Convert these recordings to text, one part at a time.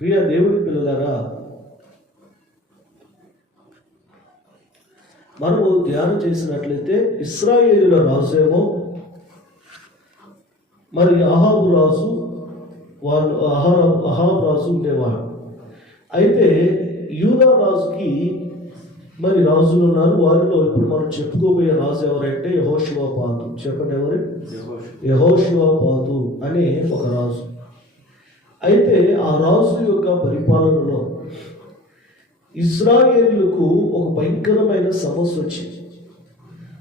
ప్రియ దేవుని పిల్లలారా మనము ధ్యానం చేసినట్లయితే ఇస్రాయేలుల రాజేమో మరి అహాబు రాజు వాళ్ళు అహార అహాబు రాజు ఉండేవాడు. అయితే యూదా రాజుకి మరి రాజులు ఉన్నారు వారిలో ఇప్పుడు మనం చెప్పుకోబోయే రాజు ఎవరంటే యహోశివా పాతు. చెప్పండి ఎవరు? యహోశివా పాతు అనే ఒక రాజు. అయితే ఆ రాజు యొక్క పరిపాలనలో ఇజ్రాయేలుకు ఒక భయంకరమైన సమస్య వచ్చింది.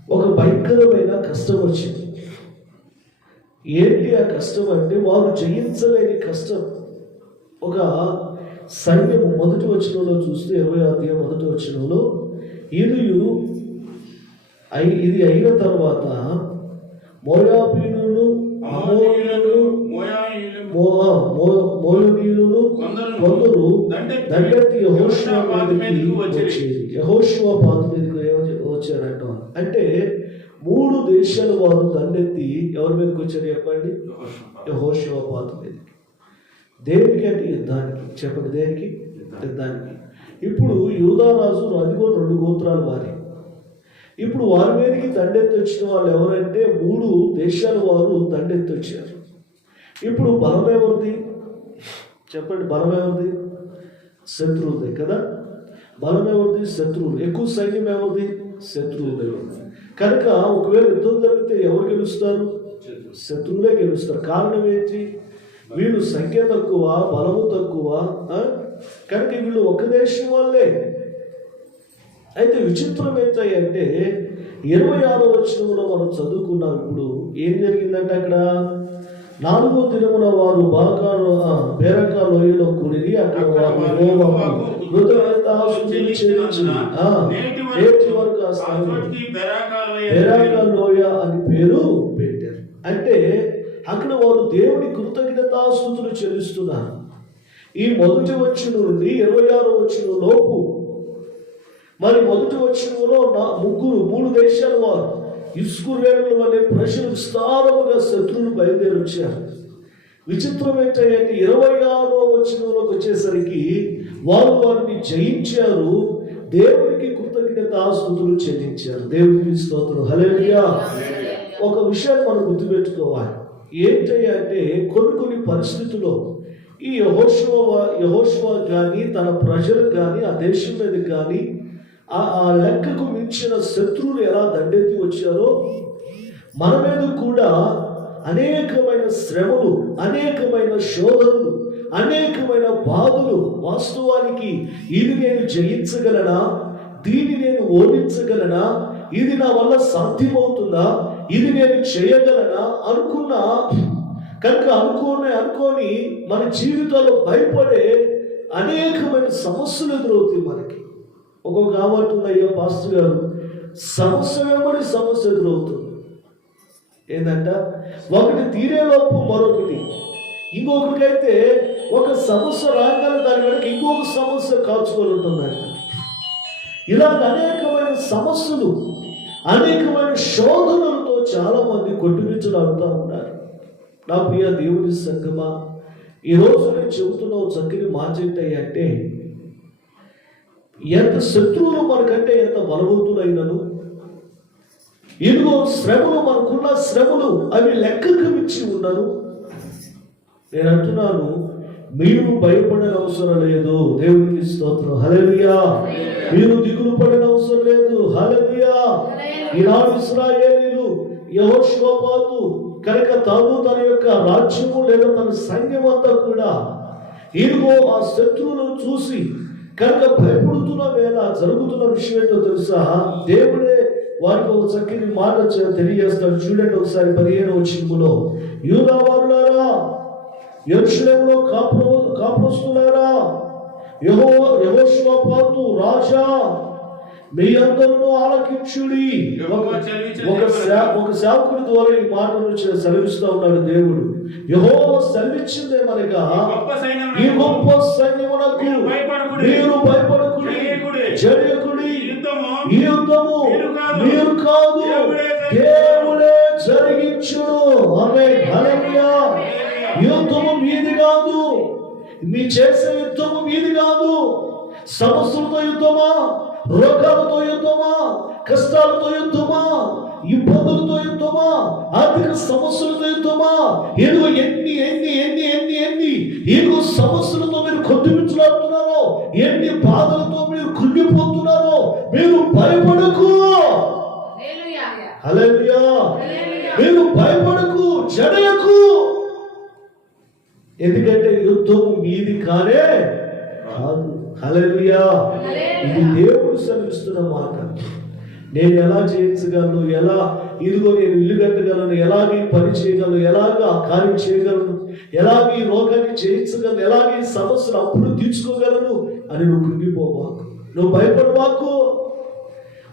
ఒక భయంకరమైన కష్టం వచ్చింది. ఏంటి ఆ కష్టం అంటే వారు జయించలేని కష్టం. ఒక సైన్యం మొదటి వచనంలో చూస్తే ఇరవై అధ్యాయం మొదటి వచనంలో ఇది ఇది అయిన తర్వాత మోయాబీనును మోయనీయులను కొందరు దండెత్తి యహోషువ మీదకి వచ్చేది. యహోషువ పాత మీదకి ఏమ- వచ్చారంట అంటే మూడు దేశాల వారు దండెత్తి ఎవరి మీదకి వచ్చారు చెప్పండి? యహోషువ పాత మీదకి. దేనికి అంటే యుద్ధానికి. చెప్పండి దేనికి? యుద్ధానికి. ఇప్పుడు యూదారాజు అది కూడా రెండు గోత్రాలు వారి. ఇప్పుడు వారి మీదకి దండెత్తి వచ్చిన వాళ్ళు ఎవరంటే మూడు దేశాల వారు దండెత్తి వచ్చారు ఇప్పుడు బలం ఎవరిది? చెప్పండి బలం ఎవరిది? శత్రువుదే కదా? బలం ఎవరిది? శత్రువులు ఎక్కువ సైన్యం ఎవరిది? శత్రువుదే. కనుక ఒకవేళ యుద్ధం జరిగితే ఎవరు గెలుస్తారు? శత్రువులే గెలుస్తారు. కారణం ఏంటి? వీళ్ళు సంఖ్య తక్కువ బలము తక్కువ కనుక వీళ్ళు ఒక దేశం వాళ్ళే. అయితే విచిత్రం ఏంటంటే ఇరవై ఆరో వచనంలో మనం చదువుకున్నాం ఇప్పుడు. ఏం జరిగిందంటే అక్కడ? నాలుగో దినమున వారు బాగా బేరక లోయలో కూడిరి అక్కడ బెరాక లోయ అని పేరు. పెట్టారు. అంటే అక్కడ వారు దేవుని కృతజ్ఞతాస్తుతులు చెల్లిస్తున్నారు. ఈ మొదటి వచ్చిన నుండి ఇరవై ఆరో వచ్చిన లోపు మరి మొదటి వచ్చినలో నా ముగ్గురు మూడు దేశాల వారు. ఇసుకు అనే ప్రజలు విస్తారముగా శత్రువులు బయలుదేరి వచ్చారు విచిత్రం ఏంటంటే ఇరవై ఆరో వచ్చినలోకి వచ్చేసరికి వారు వారిని జయించారు. దేవునికి కృతజ్ఞత స్థుతులు చెల్లించారు. దేవునికి స్తోత్రం. హలేనియా ఒక విషయాన్ని మనం గుర్తుపెట్టుకోవాలి. ఏంటంటే కొన్ని కొన్ని పరిస్థితుల్లో ఈ యహోశివ యహోశివ కానీ తన ప్రజలు కానీ ఆ దేశం మీద కానీ ఆ ఆ లెక్కకు మించిన శత్రువులు ఎలా దండెత్తి వచ్చారో మన మీద కూడా అనేకమైన శ్రమలు అనేకమైన శోధనలు అనేకమైన బాధలు వాస్తవానికి ఇది నేను జయించగలనా? దీన్ని నేను ఓడించగలనా? ఇది నా వల్ల సాధ్యమవుతుందా? ఇది నేను చేయగలనా? అనుకున్నా. కనుక అనుకోని అనుకోని మన జీవితాల్లో భయపడే అనేకమైన సమస్యలు ఎదురవుతాయి మనకి. ఒక్కొక్క ఆమంటుంది అయ్యో పాస్టర్ గారు సమస్య వెంబడి సమస్య ఎదురవుతుంది. ఏంటంట ఒకటి తీరేలోపు మరొకటి. ఇంకొకరికైతే ఒక సమస్య రాగానే దాని వెనక ఇంకొక సమస్య కాచుకొని ఉంటుందంట. ఇలాగ అనేకమైన సమస్యలు అనేకమైన శోధనలతో చాలామంది మంది ఉన్నారు. నా ప్రియ దేవుడి సంగమా ఈరోజు నేను చెబుతున్న ఒక చక్కని మాట అంటే ఎంత శత్రువులు మనకంటే ఎంత బలవంతులైనను? ఇదిగో శ్రమలు మనకున్న శ్రమలు అవి లెక్కకు మించి ఉండను. నేను అంటున్నాను మీరు భయపడిన అవసరం లేదు. దేవునికి స్తోత్రం. హల్లెలూయా. మీరు దిగులు పడిన అవసరం లేదు. హల్లెలూయా. ఈనాడు ఇస్రాయేలీలు యెహోషువపాతు కనుక తాను తన యొక్క రాజ్యము లేదా తన సైన్యం అంతా కూడా ఇదిగో ఆ శత్రువులను చూసి కనుక భయపడుతున్న వేళ జరుగుతున్న విషయం ఏంటో తెలుసా? దేవుడే వారికి ఒక చక్కని మాట తెలియజేస్తాడు. చూడండి ఒకసారి పదిహేను వచ్చినములో యూదావారులారా వారులారా కాపు కాపురస్తులారా యహో యహోషువపాతు రాజా మీ అందరూ ఆలకించుడి. ఒక ఒక సేవకుడి ద్వారా ఈ మాటను సెలవిస్తా ఉన్నాడు దేవుడు. యహో సెలవిచ్చిందేమనగా గొప్ప సైన్యమునకు ఈ గొప్ప సైన్యమునకు మీరు భయపడకుడి. ఈ యుద్ధము మీరు కాదు. దేవుడే జరిగించును ఆమె యుద్ధము మీది కాదు. మీ చేసే యుద్ధము మీది కాదు. సమస్యలతో యుద్ధమా? రోగాలతో యుద్ధమా? కష్టాలతో యుద్ధమా? ఇబ్బందులతో యుద్ధమా? ఆర్థిక సమస్యలతో యుద్ధమా? ఏదో ఎన్ని ఎన్ని ఎన్ని ఎన్ని ఎన్ని? ఏదో సమస్యలతో మీరు కొద్దిమించులాడుతున్నారో ఎన్ని బాధలతో మీరు కృంగిపోతున్నారో మీరు భయపడకు! మీరు భయపడకు జడయకు! ఎందుకంటే యుద్ధము మీది కానే కాదు. హల్లెలూయా. ఇది దేవుడు శ్రమిస్తున్న మాట. నేను ఎలా చేయించగలను ఎలా? ఇదిగో నేను ఇల్లు కట్టగలను. ఎలాగ ఈ పని చేయగలను? ఎలాగ ఆ కార్యం చేయగలను? ఎలాగ ఈ రోగాన్ని చేయించగలను ఎలాగ ఈ సమస్యలు అప్పుడు తీర్చుకోగలను? అని నువ్వు కృంగిపోవాకు. నువ్వు భయపడవాకు.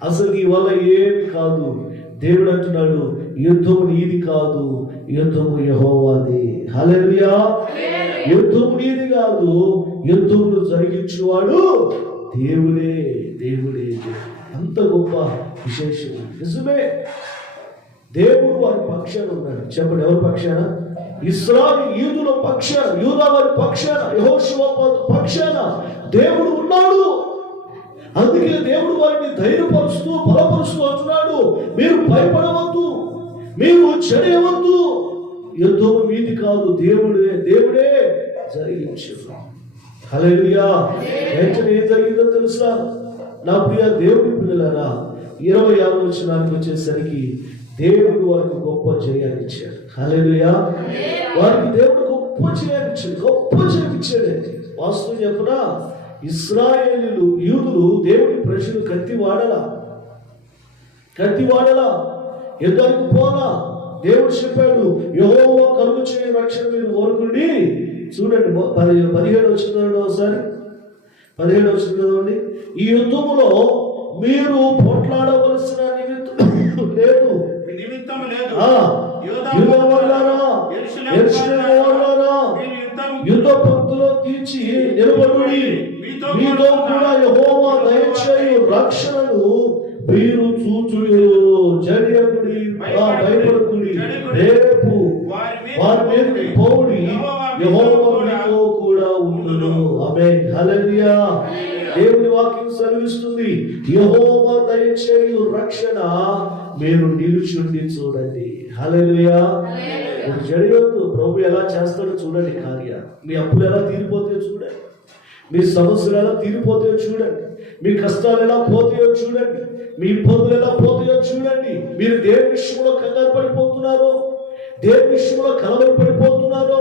అసలు నీ వల్ల ఏమి కాదు. దేవుడు అంటున్నాడు యుద్ధము నీది కాదు యుద్ధము యహోవాది. హల్లెలూయా. యుద్ధము నీది కాదు యుద్ధములు జరిగించువాడు దేవుడే దేవుడే అంత గొప్ప విశేషం. నిజమే. దేవుడు వారి పక్షాన ఉన్నాడు. చెప్పండి ఎవరి పక్షాన? ఇస్రాయల్ యూదుల పక్షాన యూదా వారి పక్షాన యెహోషువ పక్షాన దేవుడు ఉన్నాడు. అందుకే దేవుడు వారిని ధైర్యపరుస్తూ బలపరుస్తూ అంటున్నాడు. మీరు భయపడవద్దు. మీరు చెడవద్దు యుద్ధం మీది కాదు దేవుడే దేవుడే జరిగించు హల్లెలూయా. వెంటనే ఏం జరిగిందో తెలుసా? నా ప్రియ దేవుడి పిల్లలారా ఇరవై ఆరు వచనానికి వచ్చేసరికి దేవుడు వారికి గొప్ప జయాన్ని ఇచ్చాడు. హల్లెలూయా. వారికి దేవుడు గొప్ప జయాన్ని ఇచ్చాడు గొప్ప జయం ఇచ్చాడు. వాస్తవం చెప్పనా? ఇస్రాయేలీలు యూదులు దేవుడి ప్రజలు కత్తి వాడలా కత్తి వాడలా యుద్ధానికి పోలా దేవుడు చెప్పాడు యెహోవా కలుగు చేయని రక్షణ మీరు కోరుకుండి. చూడండి పది పదిహేడు వచ్చిందో ఒకసారి. పదిహేడు వచ్చింది కదండి ఈ యుద్ధములో మీరు పోట్లాడవలసిన నిమిత్తం లేదు నిమిత్తం లేదు. యుద్ధ పంక్తిలో తీర్చి నిలబడి మీతో కూడా యెహోవా దయచేయు రక్షణను మీరు చూచుడు కార్య మీ అప్పులు ఎలా తీరిపోతాయో చూడండి. మీ సమస్యలు ఎలా తీరిపోతాయో చూడండి. మీ కష్టాలు ఎలా పోతాయో చూడండి. మీ ఇబ్బందులు ఎలా పోతాయో చూడండి. మీరు దేని విషయంలో కంగారు పడిపోతున్నారో దేని విషయంలో కలవరి పడిపోతున్నారో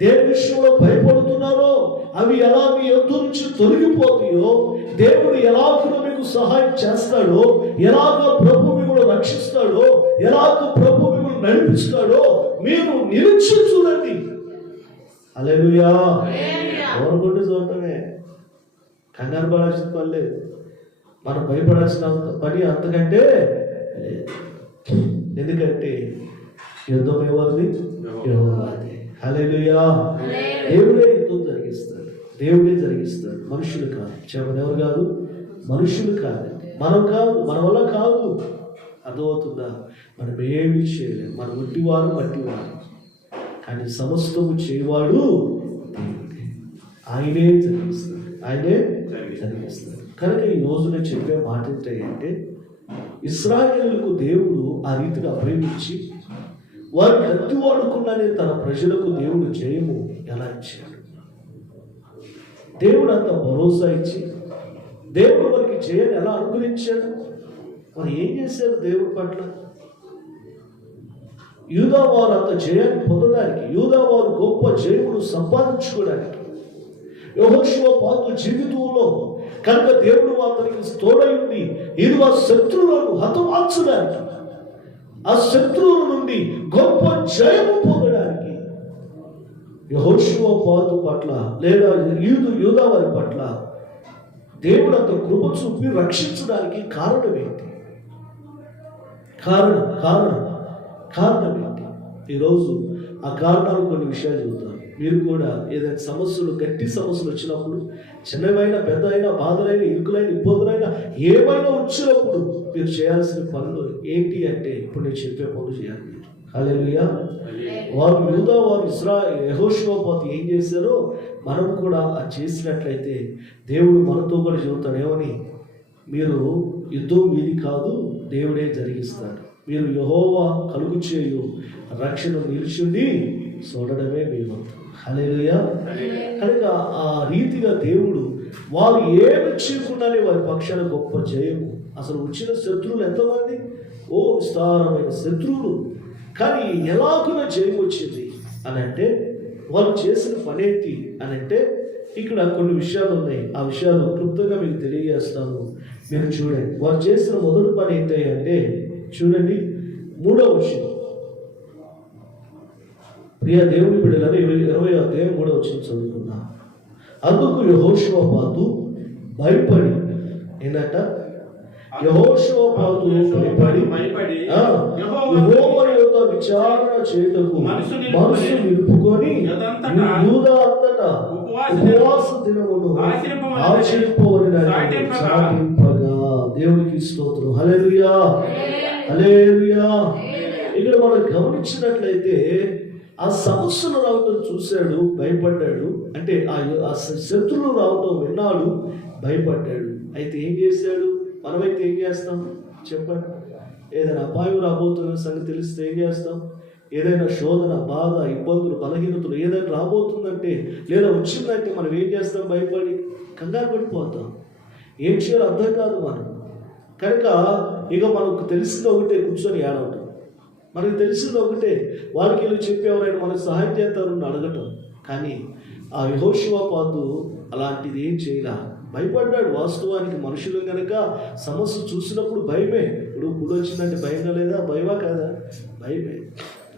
దేని విషయంలో భయపడుతున్నారో అవి ఎలా మీ ఎద్దు నుంచి తొలగిపోతాయో దేవుడు ఎలాగో మీకు సహాయం చేస్తాడో ఎలాగ ప్రభు మిమ్మల్ని రక్షిస్తాడో ఎలాగ ప్రభు మిమ్మల్ని నడిపిస్తాడో మీరు నిలిచి చూడండి అలెలుయా చూడటమే. కంగారు పడాల్సిన పని లేదు. మనం భయపడాల్సిన పని అంతకంటే లేదు. ఎందుకంటే యుద్ధం ఎవరిది యెహోవాది. హల్లెలూయా. దేవుడే యుద్ధం జరిగిస్తాడు. దేవుడే జరిగిస్తాడు. మనుషులు కాదు. చెప్పని ఎవరు కాదు? మనుషులు కాదండి మనం కాదు. మన వల్ల కాదు. అర్థమవుతుందా? మనం ఏమీ చేయలేము మన ఒట్టివారు మట్టివారు. ఆయన సమస్తము చేయవాడు ఆయనే జరిగిస్తాడు ఆయనే జరిగిస్తాడు కనుక ఈ రోజు నేను చెప్పే మాట ఏంటంటే ఇస్రాయేలులకు దేవుడు ఆ రీతిగా ప్రేమించి వారు కత్తి వాడుకున్నానే తన ప్రజలకు దేవుడు జయము ఎలా ఇచ్చాడు? దేవుడు అంత భరోసా ఇచ్చి దేవుడు వారికి జయాన్ని ఎలా అనుగ్రహించాడు? వారు ఏం చేశారు దేవుడి పట్ల? యూదావారు అంత జయాన్ని పొందడానికి యూదావారు గొప్ప జయమును సంపాదించుకోవడానికి యహోశివ పాత్ర జీవితంలో కనుక దేవుడు అతనికి తోడై ఉండి ఇది ఆ శత్రువులను హతమార్చడానికి ఆ శత్రువుల నుండి గొప్ప జయము పొందడానికి యహోశివ పాతు పట్ల లేదా యూదు యూదావారి పట్ల దేవుడు అంత కృప చూపి రక్షించడానికి కారణం ఏంటి కారణం కారణం. కారణం ఏంటి ఈరోజు ఆ కారణాలు కొన్ని విషయాలు చెబుతాను. మీరు కూడా ఏదైనా సమస్యలు గట్టి సమస్యలు వచ్చినప్పుడు చిన్నవైన పెద్ద అయినా బాధలైన ఇరుకులైన ఇబ్బందులైన ఏమైనా వచ్చినప్పుడు మీరు చేయాల్సిన పనులు ఏంటి అంటే ఇప్పుడు నేను చెప్పే పనులు చేయాలి మీరు. హల్లెలూయా. వారు యూదా వారు ఇస్రా యహోషువపాతు ఏం చేశారో మనం కూడా అది చేసినట్లయితే దేవుడు మనతో కూడా చెబుతాడేమని మీరు యుద్ధం మీది కాదు దేవుడే జరిగిస్తాడు. మీరు యహోవా కలుగు చేయు రక్షణ నిలిచిండి చూడడమే మీ వంతు. కనుక ఆ రీతిగా దేవుడు వారు ఏమి చేయకుండానే వారి పక్షాన గొప్ప జయము. అసలు వచ్చిన శత్రువులు ఎంతమంది? ఓ విస్తారమైన శత్రువులు. కానీ ఎలాగున జయం వచ్చింది? అని అంటే వాళ్ళు చేసిన పనేంటి? అని అంటే ఇక్కడ కొన్ని విషయాలు ఉన్నాయి. ఆ విషయాలు క్లుప్తంగా మీకు తెలియజేస్తాను. మీరు చూడండి. వారు చేసిన మొదటి పని ఏంటి అంటే చూడండి మూడవ విషయం ప్రియ దేవుని బిడ్డలని ఇరవై ఇరవై అధ్యాయం మూడవ వచ్చిన చదువుకున్నా అందుకు యహోషువపాతు భయపడి ఏంటంట యహోషువపాతు భయపడి భయపడి యెహోవా యొక్క విచారణ చేతకు మనసు నిలుపుకొని, యూదా అంతటా ఉపవాస దినమును చాటింపగా దేవునికి స్తోత్రం. హల్లెలూయా. హల్లెలూయా. ఇక్కడ మనం గమనించినట్లయితే ఆ సమస్యలు రావటం చూశాడు భయపడ్డాడు. అంటే ఆ శత్రువులు రావటం విన్నాడు భయపడ్డాడు. అయితే ఏం చేశాడు? మనమైతే ఏం చేస్తాం? చెప్పండి. ఏదైనా అపాయం రాబోతున్న సంగతి తెలిస్తే ఏం చేస్తాం? ఏదైనా శోధన బాధ ఇబ్బందులు బలహీనతలు ఏదైనా రాబోతుందంటే లేదా వచ్చిందంటే మనం ఏం చేస్తాం? భయపడి కంగారు పడిపోతాం. ఏం చేయాలో అర్థం కాదు మనం. కనుక ఇక మనకు తెలిసింది ఒకటే కూర్చొని ఏడవటం మనకు తెలిసింది ఒకటే వాళ్ళకి వీళ్ళు చెప్పి ఎవరైనా మనకు సహాయం చేస్తారని అడగటం. కానీ ఆ పాతు అలాంటిది ఏం చేయలే. భయపడ్డాడు వాస్తవానికి మనుషులు కనుక సమస్య చూసినప్పుడు భయమే. ఇప్పుడు ఇప్పుడు వచ్చిందంటే భయంగా లేదా? భయమా కాదా? భయమే.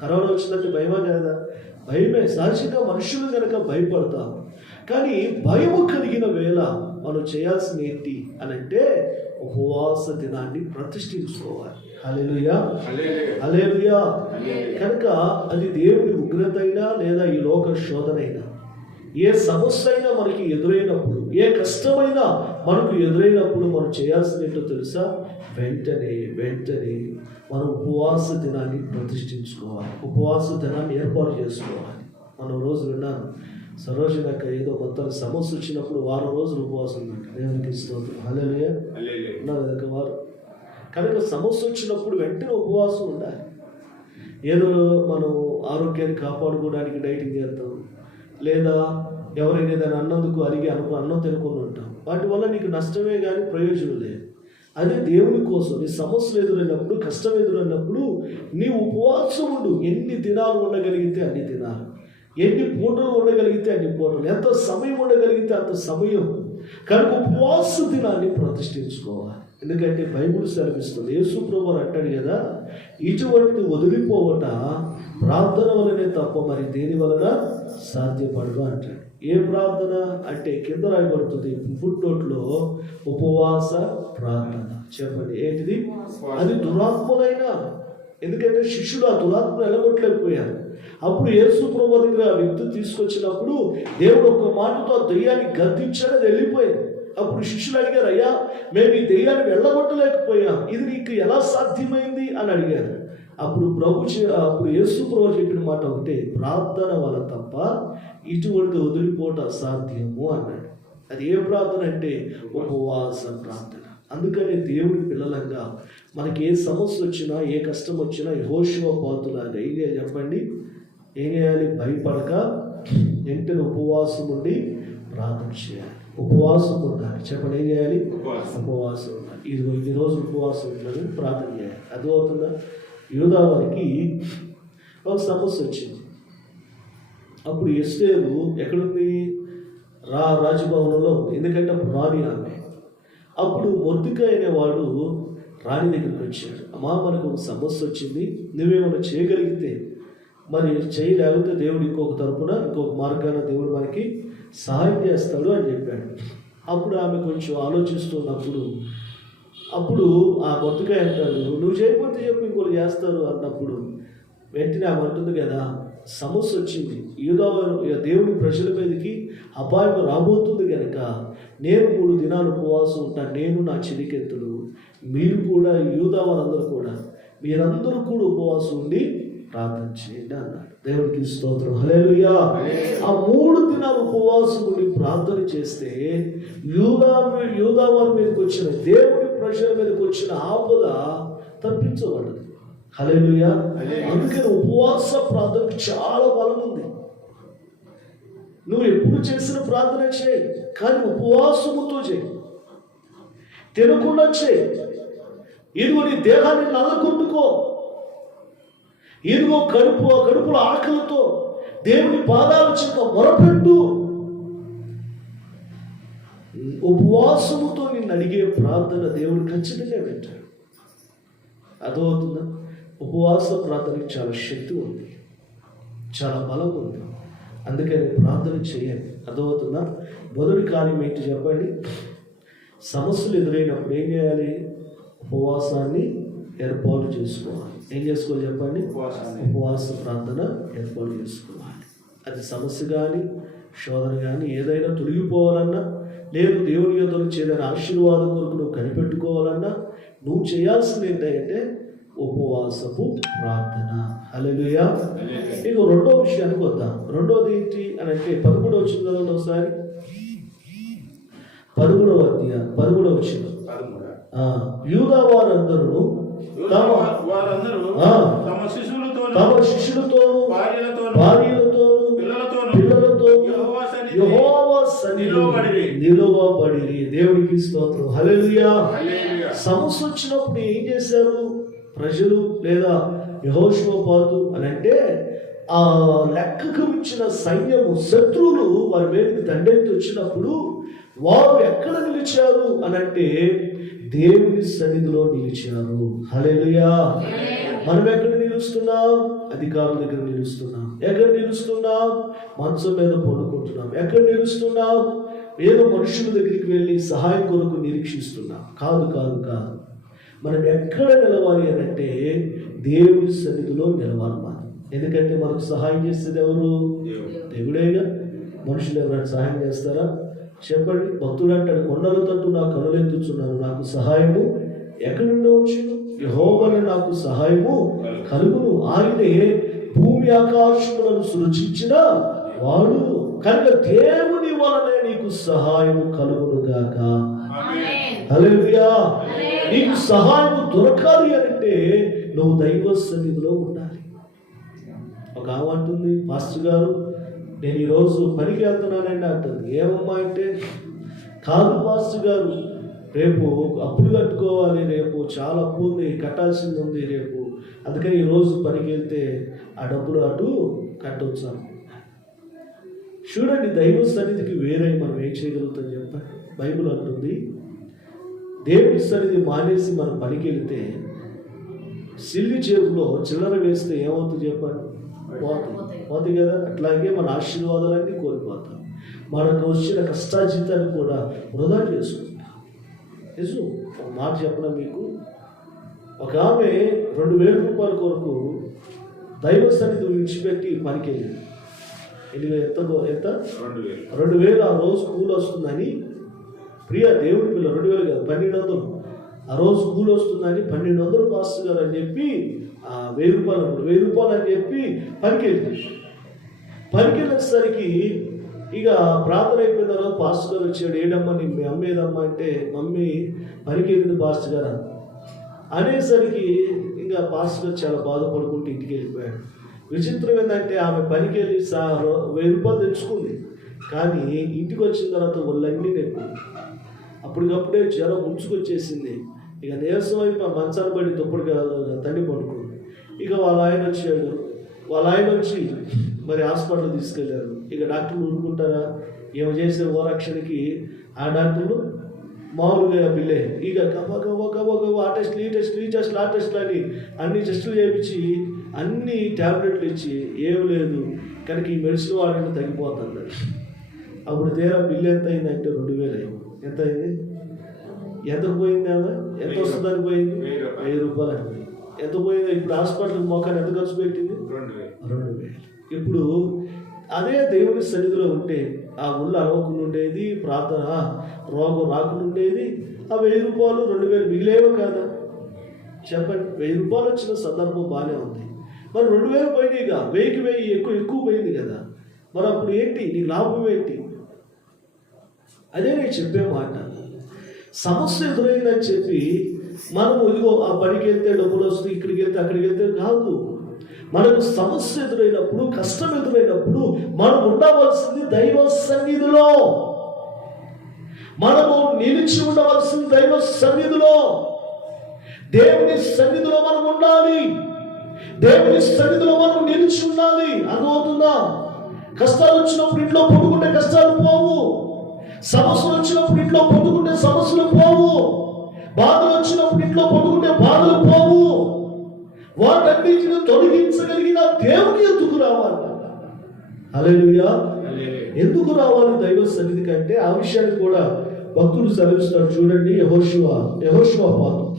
కరోనా వచ్చిందంటే భయమా కాదా? భయమే. సహజంగా మనుషులు కనుక భయపడతాం. కానీ భయము కలిగిన వేళ మనం చేయాల్సిన ఏంటి అని అంటే ఉపవాస దినాన్ని ప్రతిష్ఠించుకోవాలి. హల్లెలూయా. హల్లెలూయా. కనుక అది దేవుని ఉగ్రత అయినా లేదా ఈ లోక శోధన అయినా ఏ సమస్య అయినా మనకి ఎదురైనప్పుడు ఏ కష్టమైనా మనకు ఎదురైనప్పుడు మనం చేయాల్సిన ఏంటో తెలుసా? వెంటనే వెంటనే మనం ఉపవాస దినాన్ని ప్రతిష్ఠించుకోవాలి. ఉపవాస దినాన్ని ఏర్పాటు చేసుకోవాలి. మనం రోజు విన్నాను సరోజన అక్క ఏదో కొత్త సమస్య వచ్చినప్పుడు వారం రోజులు ఉపవాసం ఉందంట. దేవునికి స్తోత్రం. వారు. కనుక సమస్య వచ్చినప్పుడు వెంటనే ఉపవాసం ఉండాలి. ఏదో మనం ఆరోగ్యాన్ని కాపాడుకోవడానికి డైటింగ్ చేస్తాం. లేదా ఎవరైనా ఏదైనా అన్నందుకు అడిగి అనుకో అన్నం తినుకొని ఉంటాం. వాటి వల్ల నీకు నష్టమే కానీ ప్రయోజనం లేదు. అదే దేవుని కోసం నీ సమస్యలు ఎదురైనప్పుడు కష్టం ఎదురైనప్పుడు నీ ఉపవాసం ఉండు. ఎన్ని దినాలు ఉండగలిగితే అన్ని దినాలు ఎన్ని పూటలు ఉండగలిగితే అన్ని పూటలు ఎంత సమయం ఉండగలిగితే అంత సమయం. కనుక ఉపవాస దినాన్ని ప్రతిష్ఠించుకోవాలి. ఎందుకంటే బైబుల్ సెలవిస్తుంది యేసు ప్రభు అంటాడు కదా ఇటువంటి వదిలిపోవట ప్రార్థన వలనే తప్ప మరి దేని వలన? సాధ్యపడదు అంటాడు. ఏ ప్రార్థన? అంటే కింద రాయబడుతుంది ఫుడ్ నోట్లో ఉపవాస ప్రార్థన. చెప్పండి ఏంటిది? అది దురాత్మలైన. ఎందుకంటే శిష్యులు ఆ దురాత్మ ఎలగొట్టలేకపోయారు. అప్పుడు యేసు ప్రభు దగ్గర విద్యుత్ తీసుకొచ్చినప్పుడు దేవుడు ఒక మాటతో ఆ దెయ్యాన్ని వెళ్ళిపోయింది. అప్పుడు శిష్యులు అడిగారు అయ్యా మేము ఈ దెయ్యాన్ని వెళ్ళగొట్టలేకపోయాం. ఇది నీకు ఎలా సాధ్యమైంది? అని అడిగారు. అప్పుడు ప్రభు చే- అప్పుడు యేసు ప్రభు చెప్పిన మాట ఒకటే ప్రార్థన వల్ల తప్ప ఇటువంటి వదిలిపోట అసాధ్యము అన్నాడు. అది ఏ ప్రార్థన అంటే? ఉపవాస ప్రార్థన. అందుకనే దేవుడి పిల్లలంగా మనకి ఏ సమస్య వచ్చినా ఏ కష్టం వచ్చినా యెహోషువ పాతులాగా ఏం చేయాలి చెప్పండి. ఏం చేయాలి? భయపడక వెంటనే ఉపవాసం ఉండి ప్రార్థన చేయాలి. ఉపవాసం ఉండాలి. చెప్పండి ఏం చేయాలి? ఉపవాసం. ఉండాలి. ఇదిగో ఇన్ని రోజులు ఉపవాసం ఉండాలి ప్రార్థన చేయాలి. అది అవుతుందా? యూదా వారికి ఒక సమస్య వచ్చింది. అప్పుడు ఎస్టేరు ఎక్కడుంది? రా రాజభవనంలో ఉంది. ఎందుకంటే అప్పుడు రాణి ఆమె. అప్పుడు మొద్దుకాయ అనేవాడు రాణి దగ్గరికి వచ్చాడు. అమ్మా మనకు ఒక సమస్య వచ్చింది. నువ్వేమైనా చేయగలిగితే మరి చేయలేకపోతే దేవుడు ఇంకొక తరపున ఇంకొక మార్గాన దేవుడు మనకి సహాయం చేస్తాడు అని చెప్పాడు. అప్పుడు ఆమె కొంచెం ఆలోచిస్తున్నప్పుడు అప్పుడు ఆ మొద్దుకాయ అంటాడు నువ్వు చేయకపోతే చెప్పు ఇంకోటి చేస్తారు అన్నప్పుడు వెంటనే ఆమె అంటుంది కదా సమస్య వచ్చింది. యూదా దేవుని ప్రజల మీదకి అపాయం రాబోతుంది కనుక నేను మూడు దినాలు ఉపవాసం ఉంటాను నేను నా చిరికెత్తులు మీరు కూడా యూదా వారందరూ కూడా మీరందరూ కూడా ఉపవాసం ఉండి ప్రార్థన చేయండి అన్నాడు. దేవుడికి స్తోత్రం. హల్లెలూయా. ఆ మూడు దినాలు ఉపవాసం ఉండి ప్రార్థన చేస్తే యూదా యూదా వారి మీదకి వచ్చిన దేవుడి ప్రజల మీదకి వచ్చిన ఆపద తప్పించబడదు. హల్లెలూయా. అందుకని ఉపవాస ప్రార్థనకు చాలా బలం ఉంది నువ్వు ఎప్పుడు చేసిన ప్రార్థన చేయి కానీ ఉపవాసముతో చేయి. తినకుండా చేయి. ఇదిగో నీ దేహాన్ని నల్లగొట్టుకో. ఇదిగో కడుపు ఆ కడుపులో ఆకలితో దేవుని పాదాల చెంత మొరపెట్టు. ఉపవాసముతో నిన్ను అడిగే ప్రార్థన దేవుడు ఖచ్చితంగా వింటాడు. అర్థమవుతుందా? ఉపవాస ప్రార్థనకి చాలా శక్తి ఉంది. చాలా బలం ఉంది. అందుకని ప్రార్థన చేయండి. అర్థమవుతుందా? మొదటి కార్యం ఏంటి చెప్పండి? సమస్యలు ఎదురైనప్పుడు ఏం చేయాలి? ఉపవాసాన్ని ఏర్పాటు చేసుకోవాలి. ఏం చేసుకోవాలి చెప్పండి. ఉపవాస ప్రార్థన ఏర్పాటు చేసుకోవాలి. అది సమస్య కానీ శోధన కానీ ఏదైనా తొలగిపోవాలన్నా లేదు దేవుని యొక్క నుంచి ఏదైనా ఆశీర్వాదం కొరకు నువ్వు కనిపెట్టుకోవాలన్నా నువ్వు చేయాల్సింది ఏంటంటే ఉపవాసపు ప్రార్థన. హల్లెలూయా. ఇక రెండో విషయానికి వద్దాం. రెండోది ఏంటి అని అంటే పదమూడవ వచ్చింది కదండి ఒకసారి? పదమూడవ అధ్యాయం పదమూడవ వచ్చింది పదమూడు. యూదా వారందరూ తమ వారందరూ. తమ శిశువులతో తమ శిష్యులతోనూ భార్యలతోనూ పిల్లలతో యెహోవా సన్నిధిలో దేవుడికి స్తోత్రం. హల్లెలూయా. సమస్య వచ్చినప్పుడు ఏం చేశారు? ప్రజలు లేదా యహోషోపాతు అని అంటే ఆ లెక్కకు మించిన సైన్యము శత్రువులు వారి మీదకి దండెత్తి వచ్చినప్పుడు వారు ఎక్కడ నిలిచారు అని అంటే దేవుని సన్నిధిలో నిలిచారు. హలేలుయా మనం ఎక్కడ నిలుస్తున్నాం? అధికారుల దగ్గర నిలుస్తున్నాం. ఎక్కడ నిలుస్తున్నాం? మంచం మీద పడుకుంటున్నాం. ఎక్కడ నిలుస్తున్నాం? ఏదో మనుషుల దగ్గరికి వెళ్ళి సహాయం కొరకు నిరీక్షిస్తున్నాం. కాదు కాదు కాదు. మనం ఎక్కడ నిలవాలి అని అంటే దేవుని సన్నిధిలో నిలవాలి మనం ఎందుకంటే మనకు సహాయం చేసేది ఎవరు? దేవుడేగా. మనుషులు ఎవరైనా సహాయం చేస్తారా? చెప్పండి. భక్తుడు అంటాడు కొండల తట్టు నా కనులెత్తుచున్నాను నాకు సహాయము ఎక్కడి నుండి వచ్చును యెహోవానే నాకు సహాయము కలుగును. ఆయనే భూమి ఆకాశములను సృజించిన వాడు. కనుక దేవుని వలనే నీకు సహాయము కలుగును గాక. హల్లెలూయా. నీకు సహాయం దొరకాలి అంటే నువ్వు దైవ సన్నిధిలో ఉండాలి. ఒక ఆమంటుంది మాస్టర్ గారు నేను ఈరోజు పనికి వెళ్తున్నానండి అంటుంది. ఏమమ్మా అంటే కాదు మాస్టర్ గారు రేపు అప్పులు కట్టుకోవాలి రేపు చాలా అప్పు ఉంది కట్టాల్సింది ఉంది రేపు. అందుకని ఈరోజు పనికి వెళ్తే ఆ డబ్బులు అటు కట్టవచ్చు చూడండి దైవ సన్నిధికి వేరే మనం ఏం చేయగలుగుతాం చెప్పండి. బైబిల్ అంటుంది దేవుని సన్నిధి మానేసి మనం పనికి వెళ్తే సిల్లి జేబులో చిల్లర వేస్తే ఏమవుతుంది చెప్పండి? పోతుంది పోతుంది కదా? అట్లాగే మన ఆశీర్వాదాలన్నీ కోల్పోతాం. మనకు వచ్చిన కష్టాజీతాన్ని కూడా వృధా చేసుకుంటాం. నిజం ఒక మాట చెప్పిన మీకు? ఒక ఆమె రెండు వేల రూపాయల కొరకు దైవ సన్నిధి విడిచిపెట్టి పనికి వెళ్ళింది ఎన్ని వేలు? ఎంత? ఎంత? రెండు వేలు. రెండు వేలు ఆ రోజు కూలి వస్తుందని ప్రియ దేవుడి పిల్ల రెండు వేలు కాదు పన్నెండు వందలు. ఆ రోజు స్కూల్ వస్తుందని పన్నెండు వందలు పాస్టర్ గారు అని చెప్పి ఆ వెయ్యి రూపాయలు అప్పుడు వెయ్యి రూపాయలు అని చెప్పి పనికి వెళ్ళి పనికి వెళ్ళేసరికి ఇక ప్రార్థన అయిపోయిన తర్వాత పాస్టర్ గారు వచ్చాడు. ఏడమ్మా నీ మీ అమ్మ ఏదమ్మా? అంటే మమ్మీ పనికి వెళ్ళింది పాస్టర్ గారు అనేసరికి ఇంకా పాస్టర్ గారు చాలా బాధపడుకుంటూ ఇంటికి వెళ్ళిపోయాడు. విచిత్రం ఏంటంటే ఆమె పనికి వెళ్ళి సా వెయ్యి రూపాయలు తెచ్చుకుంది. కానీ ఇంటికి వచ్చిన తర్వాత ఒళ్ళన్నీ నొప్పి అప్పటికప్పుడే జ్వరం ముంచుకొచ్చేసింది ఇక నీరసం అయిపోయి మంచాలు మంచాన్ని పడి దుప్పటి తండ్రి పడుకుంది. ఇక వాళ్ళ ఆయన వచ్చాడు. వాళ్ళ ఆయన వచ్చి మరి హాస్పిటల్ తీసుకెళ్ళారు. ఇక డాక్టర్లు ఊరుకుంటారా? ఏమో చేసే ఓరక్షణకి? ఆ డాక్టర్లు మామూలుగా బిల్లే ఇక గవ గవ గవ గవ ఆ టెస్ట్లు ఈ టెస్ట్లు ఈ టెస్ట్లు ఆ టెస్ట్లు అని అన్ని టెస్టులు చేయించి అన్ని ట్యాబ్లెట్లు ఇచ్చి ఏమి లేదు. కనుక ఈ మెడిసిన్ వాడంటే తగ్గిపోతుంది. అప్పుడు తీరా బిల్లు ఎంత అయిందంటే రెండు వేలు అయింది. ఎంత అయింది? ఎంత పోయింది ఆమె? ఎంత వస్తుందని పోయింది? వెయ్యి రూపాయలు. ఎంత పోయింది? ఇప్పుడు హాస్పిటల్ మొక్కలు ఎంత ఖర్చు పెట్టింది? రెండు వేలు. ఇప్పుడు అదే దేవుని సన్నిధిలో ఉంటే ఆ ముళ్ళు అలవకుండా ఉండేది ప్రార్థన రోగం రాకుండా ఉండేది ఆ వెయ్యి రూపాయలు రెండు వేలు మిగిలేవో కాదా? చెప్పండి. వెయ్యి రూపాయలు వచ్చిన సందర్భం బాగానే ఉంది. మరి రెండు వేలు పోయినాయిగా వెయ్యికి వెయ్యి ఎక్కువ ఎక్కువ పోయింది కదా. మరి అప్పుడు ఏంటి? నీకు లాభం ఏంటి? అదే నేను చెప్పే మాట. సమస్య ఎదురైందని చెప్పి మనం ఇదిగో ఆ పనికి వెళ్తే డబ్బులు వస్తుంది ఇక్కడికి వెళ్తే అక్కడికి వెళ్తే కాదు. మనకు సమస్య ఎదురైనప్పుడు కష్టం ఎదురైనప్పుడు మనం ఉండవలసింది దైవ సన్నిధిలో. మనము నిలిచి ఉండవలసింది దైవ సన్నిధిలో. దేవుని సన్నిధిలో మనం ఉండాలి. దేవుని సన్నిధిలో మనం నిలిచి ఉండాలి. అర్థమవుతుందా? కష్టాలు వచ్చినప్పుడు ఇంట్లో పడుకుంటే కష్టాలు పోవు. సమస్యలు వచ్చినప్పుడు ఇంట్లో పడుకుంటే సమస్యలు పోవు. బాధలు వచ్చినప్పుడు ఇంట్లో పడుకుంటే బాధలు పోవు. వాటన్నిటిని తొలగించగలిగిన దేవుని ఎందుకు రావాలి? హల్లెలూయా. ఎందుకు రావాలి దైవ సన్నిధి కంటే? ఆ విషయాన్ని కూడా భక్తుడు సెలవిస్తాడు చూడండి యహోశివ యహోశివ పాదం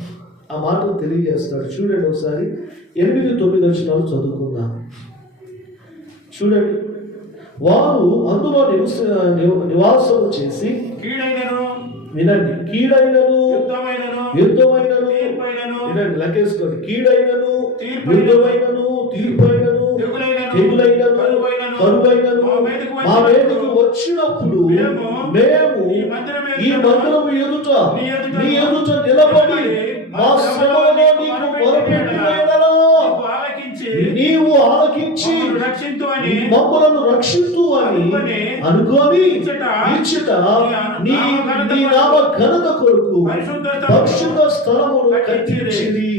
ఆ మాటను తెలియజేస్తాడు చూడండి ఒకసారి ఎనిమిది తొమ్మిది వచ్చినాలు చదువుకుందాం. చూడండి వారు అందులో నివస నివ- నివాసము చేసి కీడైనను వినండి. కీడైనను యుద్ధమైనను వినండి. లెక్కేసుకోండి. కీడైనను యుద్ధమైనను తీర్పైనను తెగులైనను, తెగులైనను కరువైనను, కరువైనను మా మీదకు మా వచ్చినప్పుడు మేము ఈ మందిరము ఎదుట నీ ఎదుట నిలబడి మా శ్రమలో నీకు మొరపెట్టిన నీవు ఆలకించి రక్షింతు అని మమ్మలను రక్షించు అని అనుకొని ఇచ్చట నీ నీ నామ ఘనత కొరకు పరిశుద్ధ స్థలమును కట్టించింది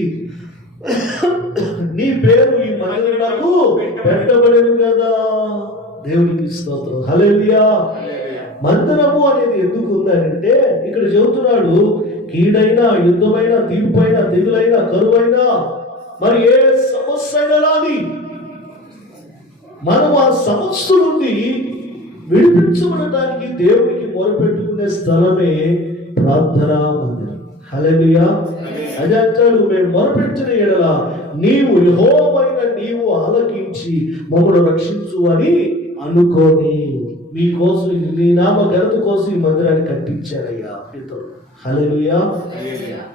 నీ పేరు ఈ మందిరకు పెట్టబడేది కదా. దేవునికి స్తోత్రం. హల్లెలూయా. మందిరము అనేది ఎందుకు ఉందనంటే ఇక్కడ చెబుతున్నాడు కీడైన యుద్ధమైన తీర్పైన తెగులైన కరువైన మరి ఏ సమస్య అయినా రాని మనం ఆ సమస్య నుండి విడిపించబడటానికి దేవునికి మొరపెట్టుకునే స్థలమే ప్రార్థనా మందిరం. హల్లెలూయా. అది అంటాడు మేము మొరపెట్టిన ఎడల నీవు యెహోవైన నీవు ఆలకించి మమ్మల్ని రక్షించు అని అనుకోని మీకోసం నీ నామ ఘనత కోసం ఈ మందిరాన్ని కట్టించారయ్యా ఇతరు హల్లెలూయా.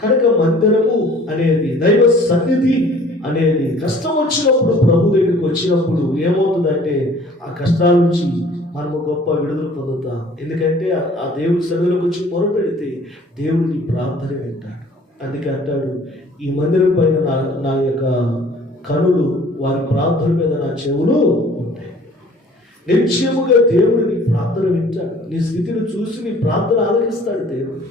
కనుక మందిరము అనేది దైవ సన్నిధి అనేది కష్టం వచ్చినప్పుడు ప్రభు దగ్గరికి వచ్చినప్పుడు ఏమవుతుందంటే ఆ కష్టాల నుంచి మనము గొప్ప విడుదల పొందుతాం. ఎందుకంటే ఆ- దేవుడి సన్నిధిలోకి వచ్చి మొరపెడితే దేవుడు నీ ప్రార్థన వింటాడు. అందుకే అంటాడు ఈ మందిరం పైన నా నా యొక్క కనులు వారి ప్రార్థన మీద నా చెవులు ఉంటాయి. నిశ్చయముగా దేవుడు నీ ప్రార్థన వింటాడు. నీ స్థితిని చూసి నీ ప్రార్థన ఆలకిస్తాడు దేవుడు.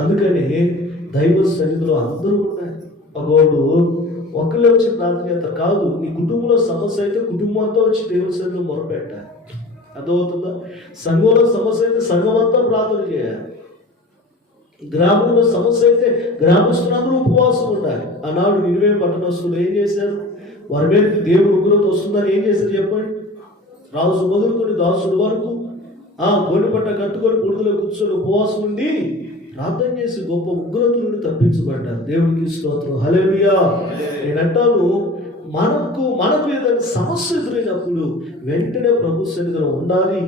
అందుకని దైవ సన్నిధిలో అందరూ ఉన్నారు ఒకళ్ళు ఒకళ్ళే వచ్చి ప్రార్థన చేస్తారు. కాదు నీ కుటుంబంలో సమస్య అయితే కుటుంబంతో వచ్చి దేవుని సన్నిధిలో మొరపెట్ట. అర్థమవుతుందా? సంఘంలో సమస్య అయితే సంఘం అంతా ప్రార్థన చేయాలి. గ్రామంలో సమస్య అయితే గ్రామస్తులందరూ ఉపవాసం ఉండాలి. ఆనాడు నిలువే పట్టణస్తులు ఏం చేశారు? వారి మీదకి దేవుడు ఉగ్రత వస్తుందని ఏం చేశారు చెప్పండి? రాజు మొదలుకొని దాసుడు వరకు ఆ గోడిపట్ట కట్టుకొని పొడుగులో కూర్చొని ఉపవాసం ఉండి ప్రార్థన చేసి గొప్ప ఉగ్రత నుండి తప్పించబడ్డారు. దేవుడికి స్తోత్రం. హలేలుయా నేనంటాను మనకు మనకు ఏదైనా సమస్య ఎదురైనప్పుడు వెంటనే ప్రభు సన్నిధిలో ఉండాలి.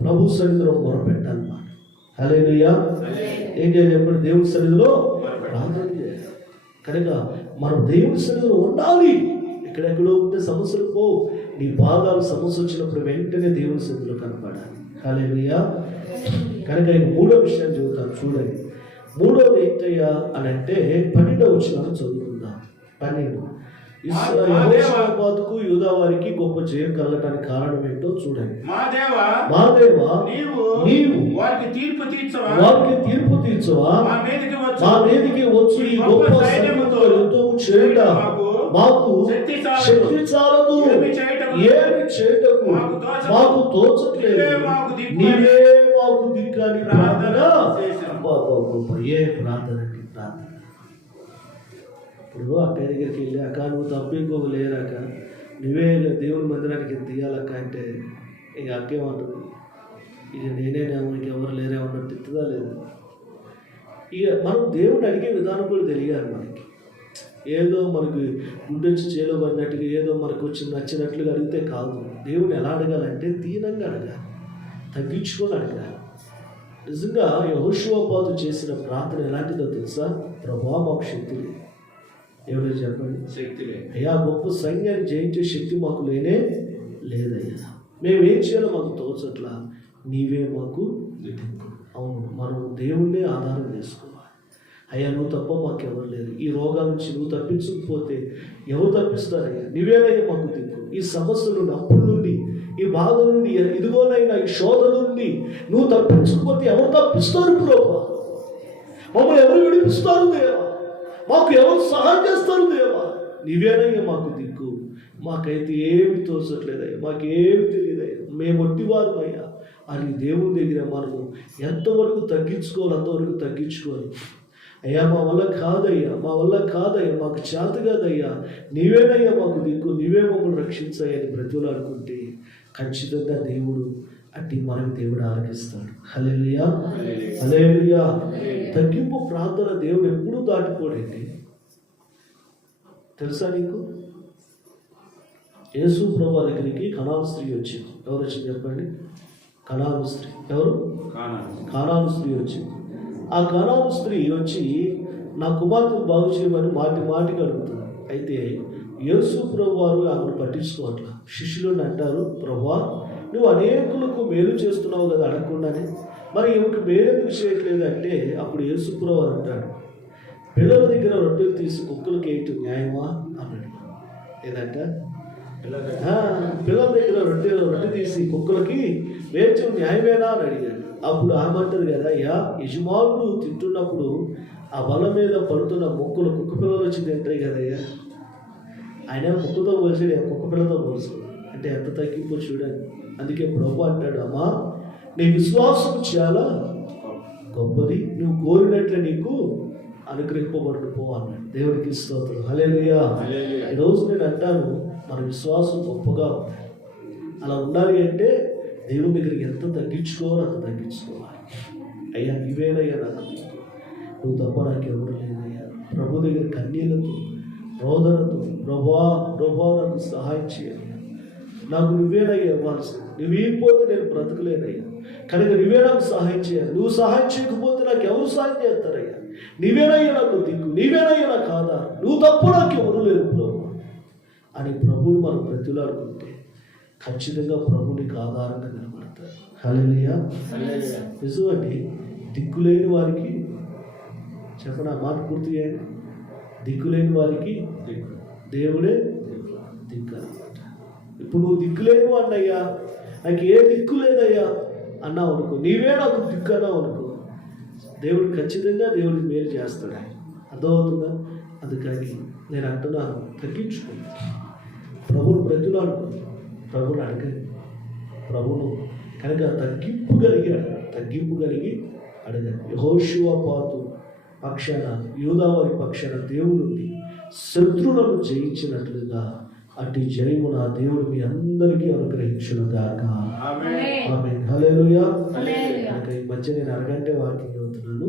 ప్రభు సన్నిధిలో మొరపెట్టాలన్నమాట హలేలుయా ఏం చేయాలి చెప్పండి దేవుడి సన్నిధిలో? ప్రార్థన చేయాలి. కనుక మనం దేవుడి సన్నిధిలో ఉండాలి. ఎక్కడెక్కడో ఉంటే సమస్యలు పో నీ బాధాలు సమస్య వచ్చినప్పుడు వెంటనే దేవుడి సన్నిధిలో కనపడాలి. హల్లెలూయా. కనుక ఈ మూడో విషయం చెబుతాను. చూడండి. మూడోది ఏంటయ్యా అని అంటే పన్నెండో వచ్చిన చదువుకుందాం. పన్నెండు. యూదా వారికి గొప్ప జయం కలగటానికి కారణం ఏంటో చూడండి. మా దేవా మా దేవా నీవు నీవు వారికి తీర్పు తీర్చవా? వారికి తీర్పు తీర్చవా? మా మీదకి వచ్చి మా మీదకి వచ్చి ఈ గొప్ప సైన్యముతో యుద్ధము చేయుట మాకు శక్తి చాలదు. ఏమి చేయటకు? మాకు తోచట్లేదు. నీవే మాకు దిక్కని ప్రార్థన ఏ ప్రార్థన ప్రార్థన? ఇప్పుడు అక్క దగ్గరికి వెళ్ళి అక్క నువ్వు తప్ప ఇంకొక లేరాక నువ్వే ఇలా దేవుని మందిరానికి తీయాలక్క అంటే ఇక అక్కేమంటుంది ఇక నేనేనేమో ఇంక ఎవరు లేరేమో అన్నట్టు తిట్టుదా లేదు? ఇక మనం దేవుడు అడిగే విధానం కూడా తెలియాలి మనకి. ఏదో మనకి గుడ్డొచ్చి చేలో పడినట్టుగా ఏదో మనకు వచ్చి నచ్చినట్లుగా అడిగితే కాదు. దేవుని ఎలా అడగాలంటే దీనంగా అడగాలి తగ్గించుకొని అడగాలి. నిజంగా యహోషువపాతు చేసిన ప్రార్థన ఎలాంటిదో తెలుసా? ప్రభా మాకు శక్తి లేదు. ఎవరో చెప్పండి. శక్తి లేదు. అయ్యా గొప్ప సైన్యాన్ని జయించే శక్తి మాకు లేనే లేదయ్యా. మేమేం చేయాలో మాకు తోచట్లా. నీవే మాకు అవును మనం దేవుణ్ణే ఆధారం చేసుకోవాలి అయ్యా నువ్వు తప్ప మాకెవరు లేరు. ఈ రోగాల నుంచి నువ్వు తప్పించకపోతే ఎవరు తప్పిస్తారయ్యా? నువ్వేనయ్యా మాకు దిక్కు. ఈ సమస్య నుండి అప్పుల నుండి ఈ బాధ నుండి ఇదిగోనైనా ఈ శోధ నుండి నువ్వు తప్పించకపోతే ఎవరు తప్పిస్తారు ప్రభా మమ్మల్ని ఎవరు విడిపిస్తారు దేవా? మాకు ఎవరు సహాయం చేస్తారు దేవా? నీవేనయ్యా మాకు దిక్కు. మాకైతే ఏమి తోచట్లేదయ్యా మాకేమి తెలియదయ్యా. మేము వట్టివారు అయ్యా. అని దేవుని దగ్గర మనము ఎంతవరకు తగ్గించుకోవాలి అంతవరకు తగ్గించుకోవాలి. అయ్యా మా వల్ల కాదయ్యా మా వల్ల కాదయ్యా మాకు చేత కాదయ్యా. నీవేనయ్యా మాకు దిక్కు నీవే మమ్మల్ని రక్షించాయని బ్రతులాడుకుంటే ఖచ్చితంగా దేవుడు అట్టి మనకి దేవుడు ఆలకిస్తాడు. హలేలుయా హలేలుయా తగ్గింపు ప్రార్థన దేవుడు ఎప్పుడూ దాటిపోడండి. తెలుసా నీకు? యేసు ప్రభు దగ్గరికి కణాలు స్త్రీ వచ్చింది. ఎవరు వచ్చింది చెప్పండి? కణాలు స్త్రీ. ఎవరు? కానాలి స్త్రీ వచ్చింది. ఆ కానాను స్త్రీ వచ్చి నా కుమార్తెను బాగు చేయమని మాటి మాటికి అడుగుతుంది. అయితే యేసు ప్రభు వారు ఆమెను పట్టించుకోవట్లా. శిష్యులను అంటారు ప్రభా నువ్వు అనేకులకు మేలు చేస్తున్నావు కదా అడగకుండానే మరి ఈమెకు మేలు ఎందుకు చేయట్లేదు అంటే అప్పుడు యేసు ప్రభు వారు అంటాడు పిల్లల దగ్గర రొట్టెలు తీసి కుక్కలకి వేయటం న్యాయమా? అన్నాడు. ఏదంట? పిల్లల దగ్గర. రొట్టె రొట్టె తీసి కుక్కలకి వేచం న్యాయమేనా? అని అడిగాడు. అప్పుడు ఆమంటారు కదా అయ్యా యజమానులు తింటున్నప్పుడు ఆ బల మీద పడుతున్న మొక్కలు కుక్క పిల్లలు వచ్చి తింటాయి కదయ్యా ఆయన కుక్కతో పోల్చాడు కుక్క పిల్లతో పోల్చాడు. అంటే ఎంత తగ్గింపో చూడండి. అందుకే ప్రభు అంటాడు అమ్మా నీ విశ్వాసం చాలా గొప్పది. నువ్వు కోరినట్లే నీకు అనుగ్రహింపబడుతూ పో అన్నాడు. దేవుడికి స్తోత్రం. హల్లెలూయా. ఈరోజు నేను అంటాను మన విశ్వాసం గొప్పగా. అలా ఉండాలి అంటే దేవుని దగ్గరికి ఎంత తగ్గించుకోవాలో అంత తగ్గించుకోవాలి. అయ్యా నీవేనయ్యా నాకు నువ్వు తప్ప నాకు ఎవరు లేదయ్యా ప్రభు దగ్గర కన్నీళ్ళతో రోదనతో ప్రభా ప్రభా నాకు సహాయం చేయాలి నాకు నువ్వేనయ్యా ఇవ్వాల్సింది. నువ్వు నేను బ్రతకలేనయ్యా. కనుక నువ్వే నాకు సహాయం చేయాలి. నువ్వు సహాయం చేయకపోతే నాకు ఎవరు సహాయం చేస్తారయ్యా? నీవేనయ్యా నాకు దిక్కు. నీవేనయ్యా నాకు ఆధారం. నువ్వు తప్ప నాకు ఎవరు లేరు ప్రభు. అని ప్రభువు మనం ప్రతిలాడుకుంటే ఖచ్చితంగా ప్రభు నీకు ఆధారంగా నిలబడతారు. హల్లెలూయా. నిజమండి దిక్కులేని వారికి చెప్పనా మాట పూర్తి చేయండి. దిక్కులేని వారికి. దేవుడే దిక్కు. అనమాట ఇప్పుడు నువ్వు దిక్కులేని వాడినయ్యా నాకు ఏ దిక్కు లేదయ్యా అన్నావు అనుకో నీవే నాకు దిక్కు అన్నావు అనుకో దేవుడు ఖచ్చితంగా దేవుడికి మేలు చేస్తాడు. ఆయన అర్థమవుతుందా? అందుకని నేను అంటున్నాను తగ్గించుకోండి ప్రభుని బ్రతులాడు ప్రభుని అడగండి ప్రభును కనుక తగ్గింపు కలిగి అడగండి తగ్గింపు కలిగి అడగండి యెహోషువ పాతు పక్షాన యూదావారి పక్షాన దేవుడుండి శత్రువులను జయించినట్లుగా అట్టి జయము నా దేవుడు మీ అందరికీ అనుగ్రహించును గాక. కనుక ఈ మధ్య నేను అరగంటే వాక్యం చదువుతున్నాను.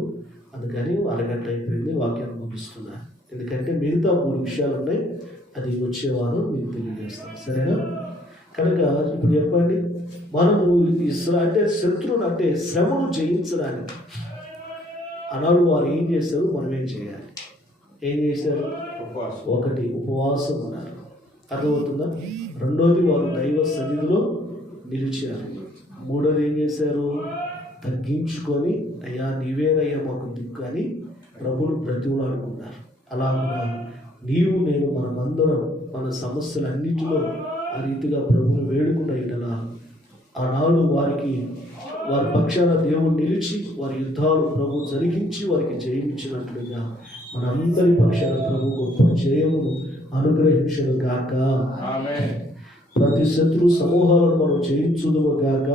అందుకని అరగంట అయిపోయింది వాక్యాన్ని ముగిస్తున్నాను ఎందుకంటే మిగతా మూడు విషయాలు ఉన్నాయి అది వచ్చేవారు మీకు తెలియజేస్తాను. సరేనా? కనుక ఇప్పుడు చెప్పండి మనము అంటే శత్రువుని అంటే శ్రమను జయించడానికి అనాడు వారు ఏం చేశారు? మనం ఏం చేయాలి? ఏం చేశారు? ఉపవాసం. ఒకటి ఉపవాసం ఉన్నారు. అర్థమవుతుందా? రెండోది వారు దైవ సన్నిధిలో నిలిచారు. మూడోది ఏం చేశారు? తగ్గించుకొని అయ్యా నీవేనయ్యా మాకు దిక్కు అని ప్రభును బ్రతిమలాడుకున్నారు అలాగా నీవు నేను మనమందరం మన సమస్యలన్నిటిలో ఆ రీతిగా ప్రభుని వేడుకున్న ఇటలా ఆనాడు వారికి వారి పక్షాన దేవుడు నిలిచి వారి యుద్ధాలు ప్రభు జరిగించి వారికి జయమిచ్చినట్లుగా మనందరి పక్షాన ప్రభు గొప్ప జయమును అనుగ్రహించను గాక. ప్రతి శత్రు సమూహాలను మనం జయించుదువు గాక.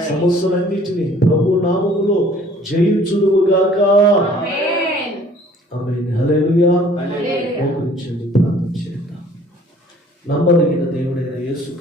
సమస్యలన్నిటినీ ప్రభు నామములో జయించుదువు గాక. ఆమె. మోకరించండి. చేద్దాం నమ్మదగిన దేవుడైన యేసు